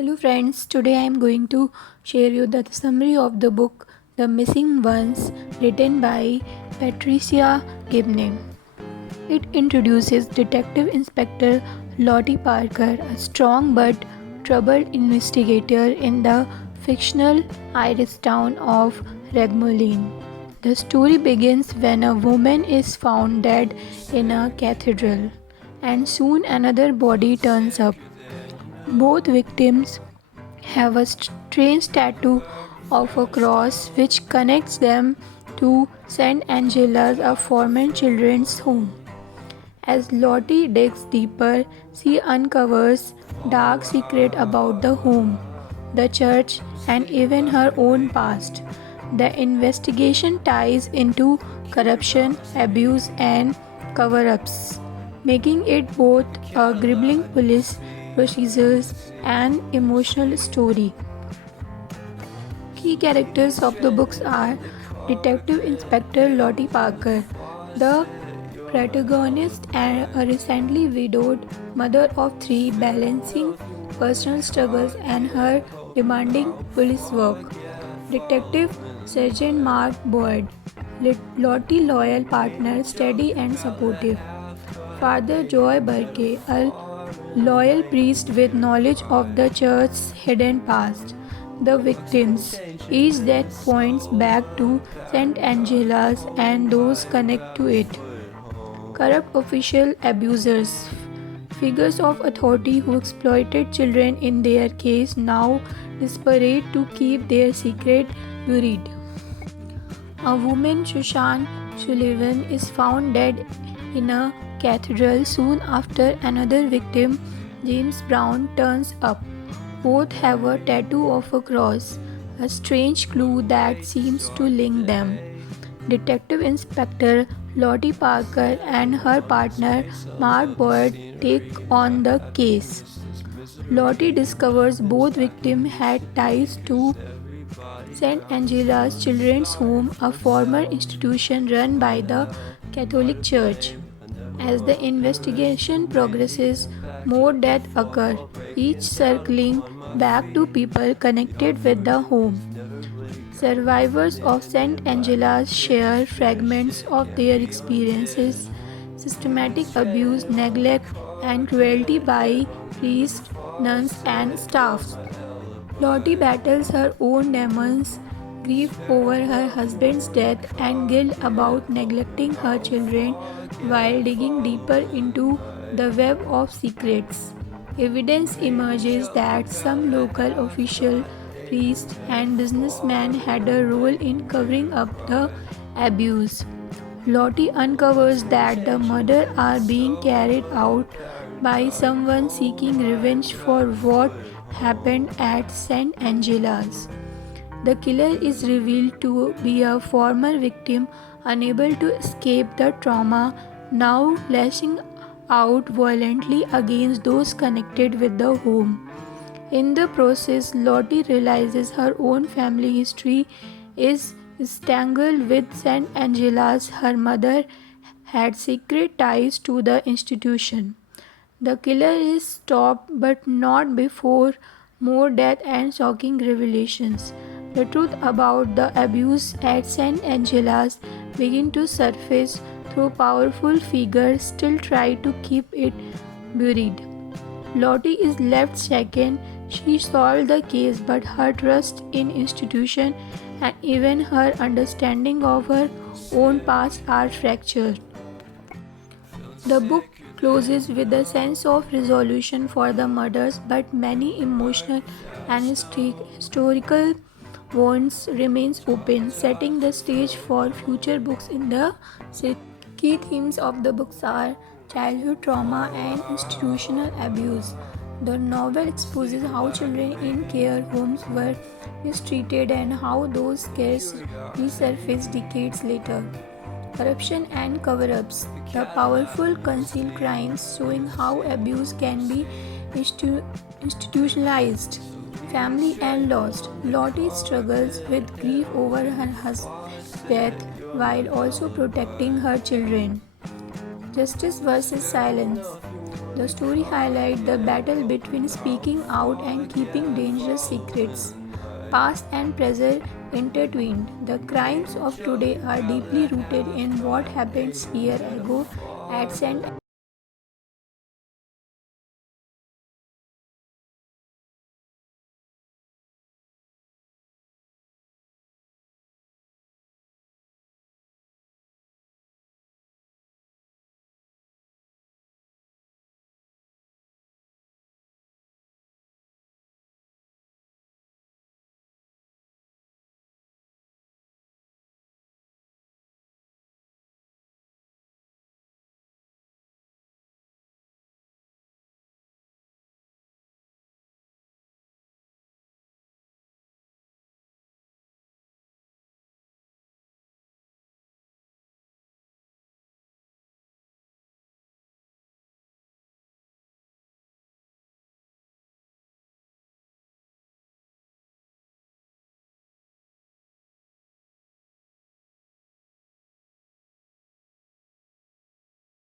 Hello friends, today I am going to share you the summary of the book The Missing Ones written by Patricia Gibney. It introduces Detective Inspector Lottie Parker, a strong but troubled investigator in the fictional Irish town of Ragmullin. The story begins when a woman is found dead in a cathedral, and soon another body turns up. Both victims have a strange tattoo of a cross which connects them to St. Angela's, a former children's home. As Lottie digs deeper, she uncovers dark secrets about the home, the church, and even her own past. The investigation ties into corruption, abuse, and cover ups, making it both a gripping police procedures and emotional story. Key characters of the books are Detective Inspector Lottie Parker, the protagonist, and a recently widowed mother of three balancing personal struggles and her demanding police work. Detective Sergeant Mark Boyd, Lottie loyal partner, steady and supportive. Father Joy Burke, a loyal priest with knowledge of the church's hidden past. The victims, each that points back to St. Angela's and those connected to it. Corrupt official abusers, figures of authority who exploited children in their case, now desperate to keep their secret buried. A woman, Susan Sullivan, is found dead in a cathedral soon after another victim, James Brown, turns up. Both have a tattoo of a cross, a strange clue that seems to link them. Detective Inspector Lottie Parker and her partner Mark Boyd take on the case. Lottie discovers both victims had ties to St. Angela's Children's Home, a former institution run by the Catholic Church. As the investigation progresses, more deaths occur, each circling back to people connected with the home. Survivors of St. Angela's share fragments of their experiences, systematic abuse, neglect, and cruelty by priests, nuns, and staff. Lottie battles her own demons, grief over her husband's death, and guilt about neglecting her children while digging deeper into the web of secrets. Evidence emerges that some local official, priests, and businessmen had a role in covering up the abuse. Lottie uncovers that the murders are being carried out by someone seeking revenge for what happened at St. Angela's. The killer is revealed to be a former victim unable to escape the trauma, now lashing out violently against those connected with the home. In the process, Lottie realizes her own family history is tangled with St. Angela's. Her mother had secret ties to the institution. The killer is stopped, but not before more death and shocking revelations. The truth about the abuse at St. Angela's begin to surface, though powerful figures still try to keep it buried. Lottie is left shaken. She solved the case, but her trust in institution and even her understanding of her own past are fractured. The book closes with a sense of resolution for the murders, but many emotional and historical wounds remains open, setting the stage for future books in the series. Key themes of the books are childhood trauma and institutional abuse. The novel exposes how children in care homes were mistreated and how those scares resurface decades later. Corruption and cover-ups. The powerful concealed crimes showing how abuse can be institutionalized. Family and lost. Lottie struggles with grief over her husband's death while also protecting her children. Justice versus silence. The story highlights the battle between speaking out and keeping dangerous secrets. Past and present intertwined. The crimes of today are deeply rooted in what happened years ago at St.